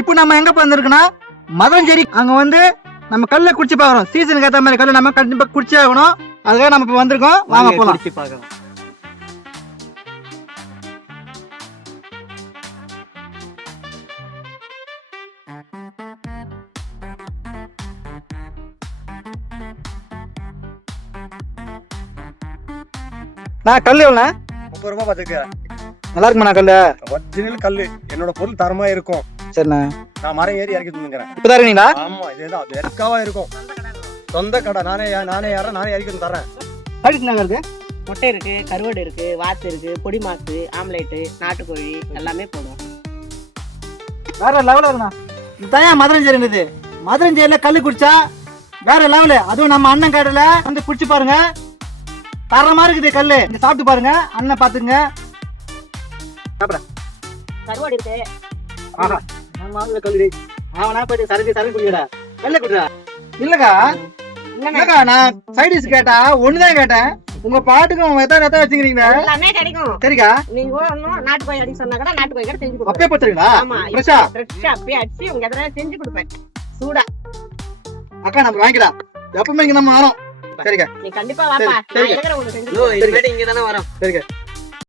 இப்போ நம்ம எங்க வந்திருக்கோம்னா மதுரஞ்சேரி. அங்க வந்து நம்ம கல்ல குடிச்சு பாக்குறோம். சீசனுக்கு ஏத்த மாதிரி கல்ல நம்ம கண்டிப்பா குடிச்சே ஆகணும். அதுக்காக நம்ம இப்ப வந்திருக்கோம். வாங்க போலாம். குடிச்சு பார்க்கலாம். நான் கல் எவ்வளோ? 30 ரூபாய் பாத்துக்க. நல்லா இருக்குமா கல்லு? ஒரிஜினல் கல்லு. என்னோட பொருள் தரமா இருக்கும். சரிண்ணா. நான் மரம் ஏறி இறக்கி தந்துக்கிறேன். இப்பதான் இருக்கீங்களா? ஆமா, இதேதான் வெறுக்காவா இருக்கும். சொந்த கடை. நானே யாரா நானே இறக்கி தரேன். கடிச்சுனாங்க இருக்கு. முட்டை இருக்கு, கருவாடு இருக்கு, வாத்து இருக்கு, பொடி மாசு, ஆம்லேட்டு, நாட்டுக்கோழி எல்லாமே போடுவோம். வேற லெவலில் இருக்குண்ணா. இதுதான் மதுரஞ்சேரி இருந்தது. மதுரஞ்சேரியில கல்லு குடிச்சா வேற லெவலு. அதுவும் நம்ம அண்ணன் கடையில வந்து குடிச்சு பாருங்க. தரமா இருக்குது கல்லு. இங்க சாப்பிட்டு பாருங்க. அண்ணன் பாத்துங்க. கருவாடு இருக்கு. ஆஹா, நம்ம கல்லு. அவனா போயிட்டு சரக்கு குடிக்கடா. கல்ல குடிடா. இல்லக்கா, இல்லக்கா, நான் சைடிஸ் கேட்டா ஒண்ணுதான் கேட்டேன். உங்க பாட்டுக்கு உங்க எத்தனை வச்சுக்கிறீங்களா? எல்லாமே கிடைக்கும். சரிக்கா. நீங்க நாட்டுக்கோழி அடி சொன்னா கூட நாட்டுக்கோழி கூட செஞ்சு அப்பயே போட்டுருங்களா? ஆமா, ஃப்ரெஷ்ஷா அப்பயே அடிச்சு உங்க எதனா செஞ்சு கொடுப்பேன் சூடா. அக்கா நம்ம வாங்கிக்கலாம். எப்பவுமே இங்க நம்ம வரோம். சரிக்கா, நீ கண்டிப்பா வாப்பா. சரிங்க. நான் இருக்கிற உங்களுக்கு செஞ்சு இங்க தானே வரோம். சரிக்கா.